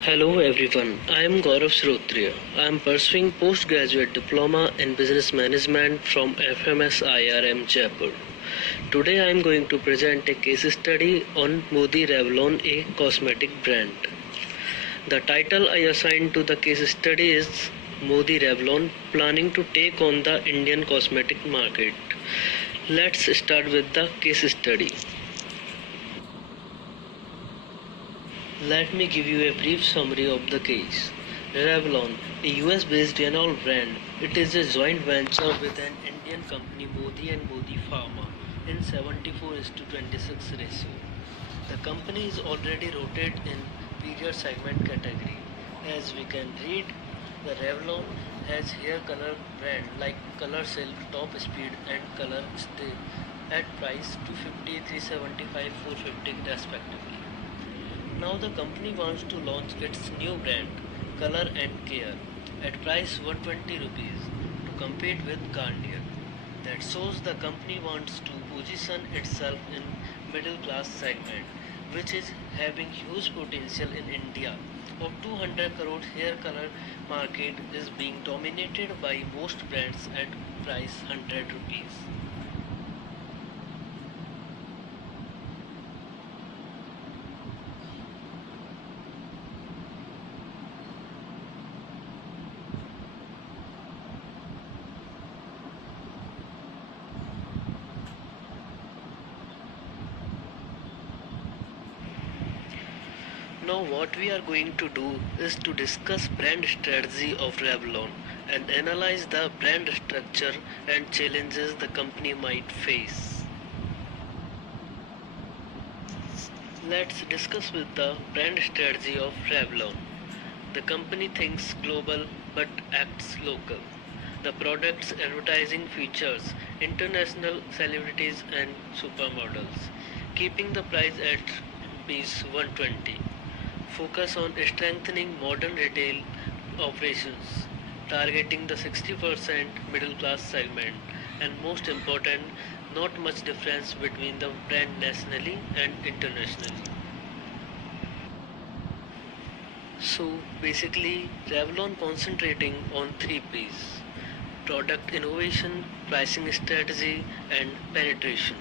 Hello everyone, I am Gaurav Shrotria. I am pursuing postgraduate diploma in business management from FMS IRM Jaipur. Today I am going to present a case study on Modi Revlon, a cosmetic brand. The title I assigned to the case study is Modi Revlon planning to take on the Indian cosmetic market. Let's start with the case study. Let me give you a brief summary of the case. Revlon, a US based Renault brand, it is a joint venture with an Indian company Modi and Modi Pharma in 74:26 ratio. The company is already rotated in period segment category. As we can read, the Revlon has hair color brand like Color Silk, Top Speed and Color Stay at price 250, 375, 450 respectively. Now the company wants to launch its new brand, Color and Care, at price 120 rupees to compete with Garnier. That shows the company wants to position itself in middle class segment, which is having huge potential in India. Of 200 crore hair color market is being dominated by most brands at price 100 rupees. Now what we are going to do is to discuss brand strategy of Revlon and analyze the brand structure and challenges the company might face. Let's discuss with the brand strategy of Revlon. The company thinks global but acts local. The product's advertising features international celebrities and supermodels, keeping the price at Rs 120. Focus on strengthening modern retail operations, targeting the 60% middle class segment, and most important, not much difference between the brand nationally and internationally. So basically, Revlon concentrating on three P's: product innovation, pricing strategy, and penetration.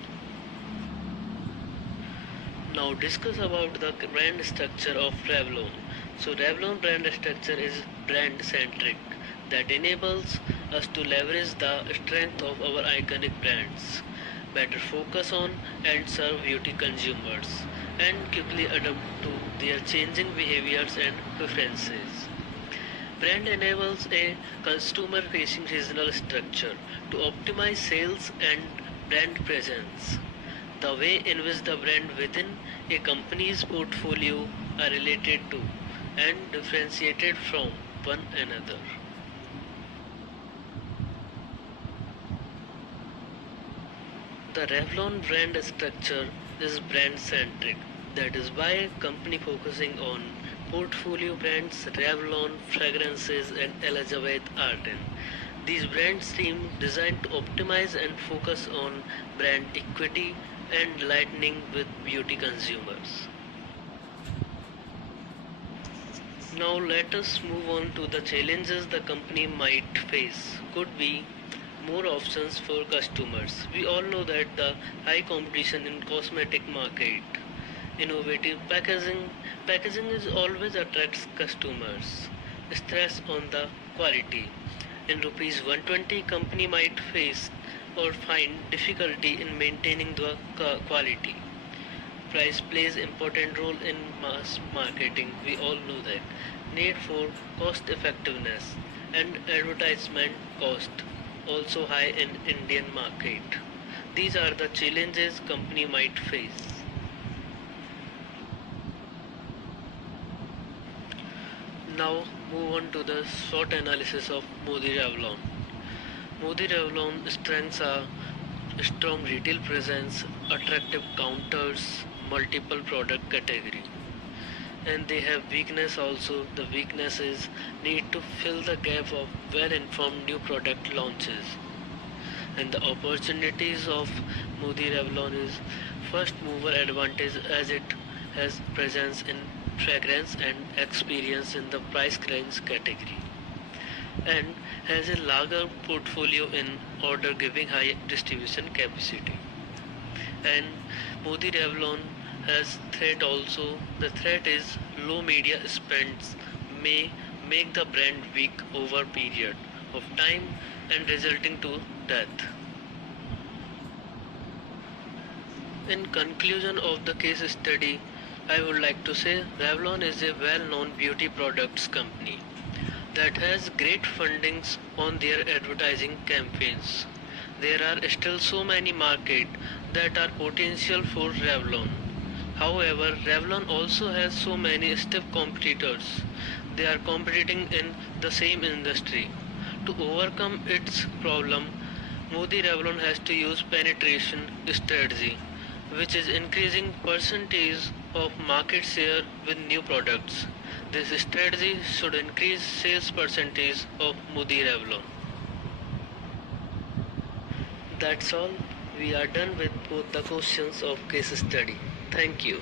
Now discuss about the brand structure of Revlon. So Revlon brand structure is brand centric that enables us to leverage the strength of our iconic brands, better focus on and serve beauty consumers, and quickly adapt to their changing behaviors and preferences. Brand enables a customer facing regional structure to optimize sales and brand presence. The way in which the brand within a company's portfolio are related to and differentiated from one another. The Revlon brand structure is brand centric. That is why company focusing on portfolio brands Revlon, fragrances and Elizabeth Arden. These brands seem designed to optimize and focus on brand equity and lightning with beauty consumers. Now let us move on to the challenges the company might face. Could be more options for customers. We all know that the high competition in cosmetic market. Innovative packaging is always attracts customers. Stress on the quality. In rupees 120 company might face or find difficulty in maintaining the quality. Price plays important role in mass marketing. We all know that. Need for cost effectiveness and advertisement cost also high in Indian market. These are the challenges company might face. Now move on to the short analysis of Modi Revlon. Modi Revlon strengths are strong retail presence, attractive counters, multiple product category. And they have weakness also. The weakness is need to fill the gap of well-informed new product launches. And the opportunities of Modi Revlon is first mover advantage as it has presence in fragrance and experience in the price range category, and has a larger portfolio in order giving high distribution capacity. And Modi Revlon has threat also. The threat is low media spends may make the brand weak over period of time and resulting to death. In conclusion of the case study, I would like to say Revlon is a well-known beauty products company that has great fundings on their advertising campaigns. There are still so many markets that are potential for Revlon. However, Revlon also has so many stiff competitors. They are competing in the same industry. To overcome its problem, Modi Revlon has to use penetration strategy, which is increasing percentage of market share with new products. This strategy should increase sales percentage of Modi Revlon. That's all. We are done with both the questions of case study. Thank you.